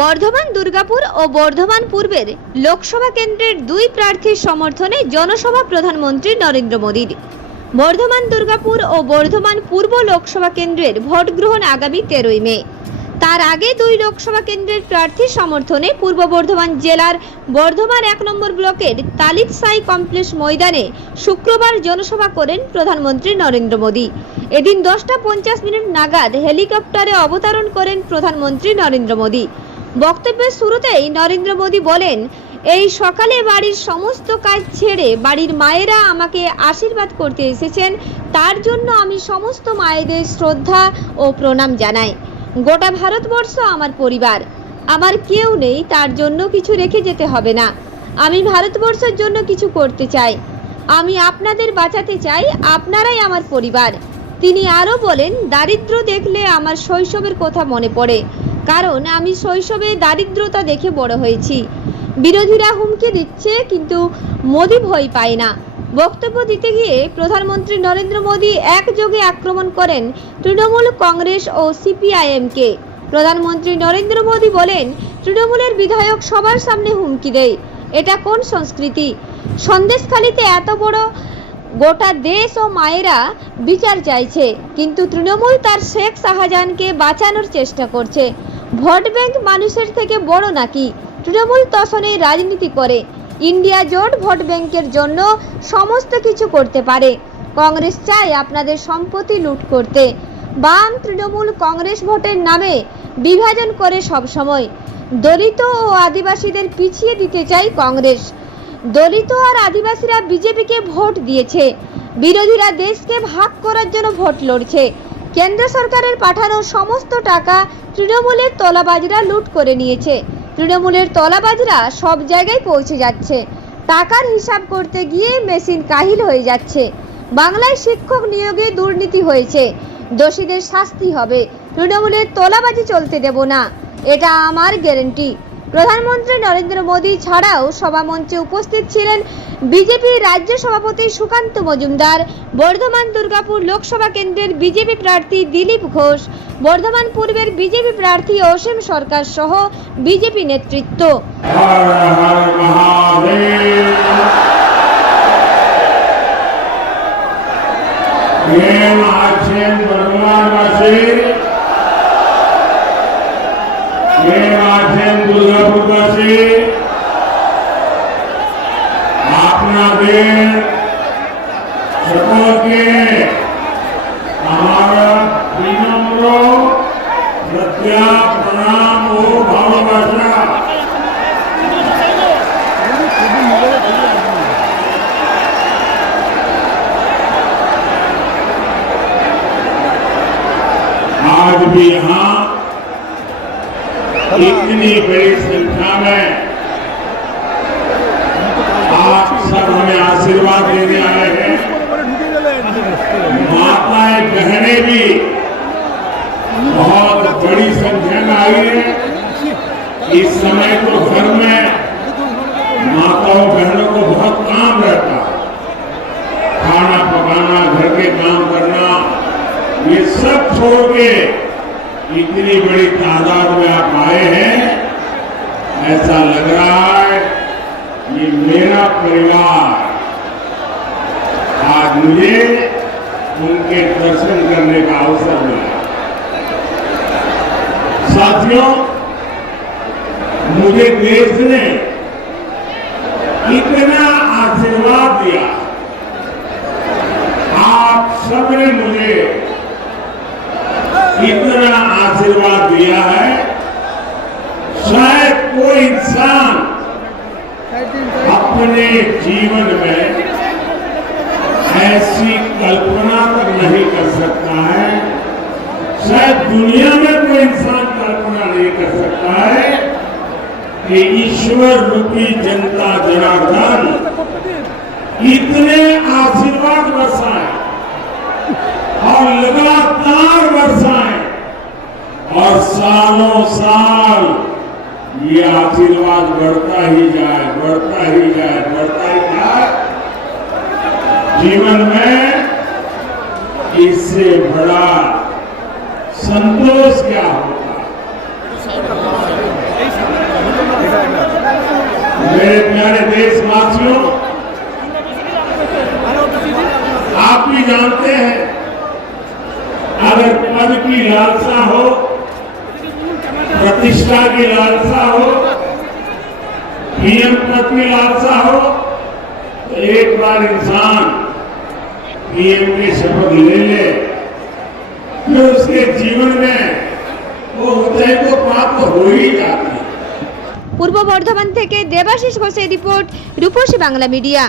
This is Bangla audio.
বর্ধমান, দুর্গাপুর ও বর্ধমান পূর্বের লোকসভা কেন্দ্রের দুই প্রার্থীর সমর্থনে জনসভা প্রধানমন্ত্রী নরেন্দ্র মোদীর। বর্ধমান, দুর্গাপুর ও বর্ধমান পূর্ব লোকসভা কেন্দ্রের ভোট গ্রহণ আগামী তেরোই মে। তার আগে দুই লোকসভা কেন্দ্রের প্রার্থীর সমর্থনে পূর্ব বর্ধমান জেলার বর্ধমান এক নম্বর ব্লকের তালিত সাই কমপ্লেক্স ময়দানে শুক্রবার জনসভা করেন প্রধানমন্ত্রী নরেন্দ্র মোদী। এদিন দশটা পঞ্চাশ মিনিট নাগাদ হেলিকপ্টারে অবতরণ করেন প্রধানমন্ত্রী নরেন্দ্র মোদী। বক্তব্যের শুরুতেই নরেন্দ্র মোদী বলেন, এই সকালে বাড়ির সমস্ত কাজ ছেড়ে বাড়ির মায়েরা আমাকে আশীর্বাদ করতে এসেছেন, তার জন্য আমি সমস্ত মায়েদের শ্রদ্ধা ও প্রণাম জানাই। গোটা ভারতবর্ষ আমার পরিবার। আমার কেউ নেই, তার জন্য কিছু রেখে যেতে হবে না। আমি ভারতবর্ষের জন্য কিছু করতে চাই। আমি আপনাদের বাঁচাতে চাই, আপনারাই আমার পরিবার। তিনি আরও বলেন দারিদ্র দেখলে আমার শৈশবের কথা মনে পড়ে। কারণ আমি শৈশবে দারিদ্রতা দেখে বড় হয়েছি। বিরোধীরা হুমকি দিচ্ছে, কিন্তু মোদি ভয় পায় না। বক্তব্য দিতে গিয়ে প্রধানমন্ত্রী নরেন্দ্র মোদী একযোগে আক্রমণ করেন তৃণমূল কংগ্রেস ও সিপিআইএমকে। প্রধানমন্ত্রী নরেন্দ্র মোদী বলেন, তৃণমূলের বিধায়ক সবার সামনে হুমকি দেয়। এটা কোন সংস্কৃতি? সন্দেশখালিতে এত বড় গোটা দেশ ও মায়েরা বিচার চাইছে, কিন্তু তৃণমূল তার শেখ শাহজাহানকে বাঁচানোর চেষ্টা করছে। ভোট ব্যাংক মানুষের থেকে বড় নাকি? তৃণমূল তসনে রাজনীতি করে। ইন্ডিয়া জোট ভোট ব্যাংকের জন্য সমস্ত কিছু করতে পারে। কংগ্রেস চায় আপনাদের সম্পত্তি লুট করতে। বাম তৃণমূল কংগ্রেস ভোটের নামে বিভাজন করে সব সময় দলিত ও আদিবাসীদের পিছিয়ে দিতে চাই কংগ্রেস। দলিত আর আদিবাসীরা বিজেপিকে ভোট দিয়েছে। বিরোধীরা দেশকে ভাগ করার জন্য ভোট লড়ছে। কেন্দ্র সরকারের পাঠানো সমস্ত টাকা তৃণমূলের তলাবাজরা লুট করে নিয়েছে। তৃণমূলের তলাবাজরা সব জায়গায় পৌঁছে যাচ্ছে। টাকার হিসাব করতে গিয়ে মেশিন কাহিল হয়ে যাচ্ছে। বাংলায় শিক্ষক নিয়োগে দুর্নীতি হয়েছে। দোষীদের শাস্তি হবে। তৃণমূলের তোলাবাজি চলতে দেব না। এটা আমার গ্যারেন্টি। প্রধানমন্ত্রী নরেন্দ্র মোদী ছাড়াও সভামঞ্চে উপস্থিত ছিলেন বিজেপি রাজ্য সভাপতি সুকান্ত মজুমদার, বর্ধমান দুর্গাপুর লোকসভা কেন্দ্রের বিজেপি প্রার্থী দিলীপ ঘোষ, বর্ধমান পূর্বের বিজেপি প্রার্থী অসীম সরকার সহ বিজেপি নেতৃত্ব। हर મહાદેવ સપોકે અમારા વિનમ્ર પ્રત્યા પ્રણામ ઓ ભાવભાષા आज भी यहाँ इतनी बड़ी संख्या में आशीर्वाद देने आए हैं। माताएँ, बहने भी बहुत बड़ी संख्या में आई है। इस समय तो घर में माताओं, बहनों को बहुत काम रहता है। खाना पकाना, घर के काम करना, ये सब छोड़ के इतनी बड़ी तादाद में आप आए हैं। ऐसा लग रहा है ये मेरा परिवार मुझे उनके दर्शन करने का अवसर मिला। साथियों मुझे देश ने इतना आशीर्वाद दिया। आप सबने मुझे इतना आशीर्वाद दिया है। शायद कोई इंसान अपने जीवन में ऐसी कल्पना तक नहीं कर सकता है। शायद दुनिया में कोई इंसान कल्पना नहीं कर सकता है कि ईश्वर रूपी जनता जनार्दन इतने आशीर्वाद बरसाए और लगातार बरसाए और सालों साल ये आशीर्वाद बढ़ता ही जाए, बढ़ता ही जाए, बढ़ता जीवन में इससे बड़ा संतोष क्या होगा मेरे प्यारे देशवासियों, आप भी जानते हैं, अगर पद की लालसा हो, प्रतिष्ठा की लालसा हो, पीएम पद की लालसा हो तो एक बार इंसान पीएम की शपथ ले ले फिर उसके जीवन में वो ऊंचाई को प्राप्त हो ही जाती है পূর্ব বর্ধমান থেকে দেবাশিস ঘোষের রিপোর্ট রূপসী বাংলা মিডিয়া